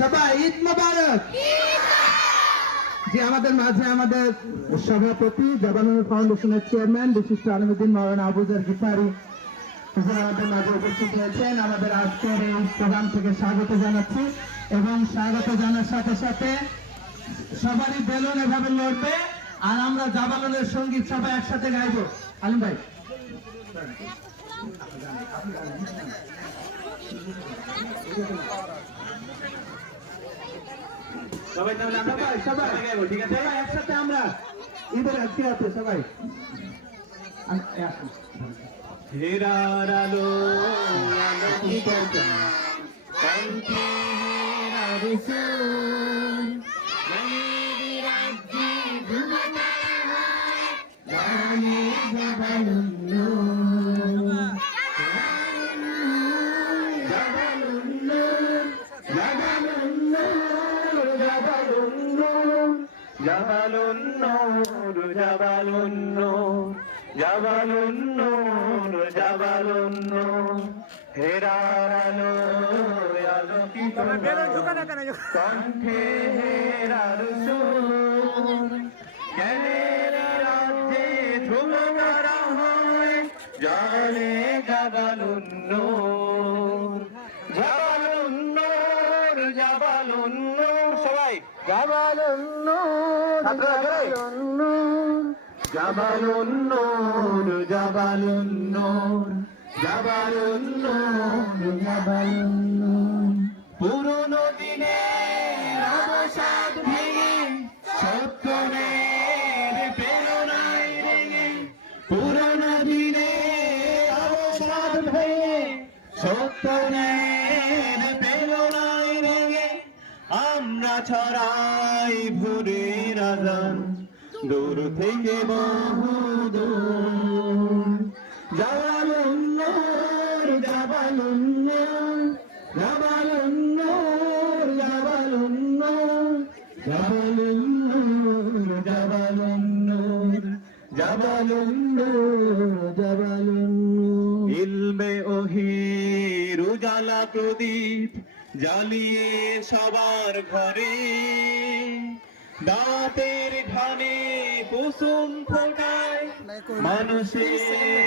সবাই ঈদ মোবারক। যে আমাদের মাঝে আমাদের সভাপতি জাবানুর ফাউন্ডেশনের চেয়ারম্যান বিশিষ্ট আলমউদ্দিন মাওলানা আবুজার গিফারি আমাদের মাঝে উপস্থিত হয়েছেন। আমাদের আজকের এই প্রোগ্রাম থেকে স্বাগত জানাচ্ছি এবং স্বাগত জানার সাথে সাথে সবারই বেলুন এভাবে লড়বে আর আমরা জাবালনের সঙ্গীত সবাই একসাথে গাইব। আলিম ভাই সবাই তাহলে সবাই গাইবো, ঠিক আছে? একসাথে আমরা ঈদের আজকে আছে সবাই হেরার আলো আলোকিত কণ্ঠে হেরার সুর গানের রাজ্যে ঘুমতারা হয় গানের জাবালুন নূর জাবালুন নূর জাবালুন নূর জাবালুন নূর জাবালুন নূর জাবালুন নূর জাবালুন নূর জাবালুন নূর হেরার আলো আলোকিত কণ্ঠে হেরার সুর জ্ঞানের রাজ্যে ঝুমকারা হয় জানে জাবালুন নূর জাবালুন নূর জাবালুন নূর সবাই জাবালুন নূর জাবালুন নূর জাবালুন নূর জাবালুন নূর জাবালুন নূর জাবালুন নূর পুরনো দিনের অবসাদ ভেঙে সত্যের প্রেরণায় রেঙে পুরনো দিনের অবসাদ ভেঙে সত্যের প্রেরণায় রেঙে আমরা ছড়াই ভোরের আজান দূর থেকে বহু দূর জাবালুন নূর জাবালুন নূর জাবালুন নূর জাবালুন নূর জাবালুন নূর জাবালুন নূর জাবালুন নূর জাবালুন নূর ইলমে ওহির উজালা প্রদীপ জ্বালিয়ে সবার ঘরে দাঁতের ধানে কুসুম ফোটায় মানুষের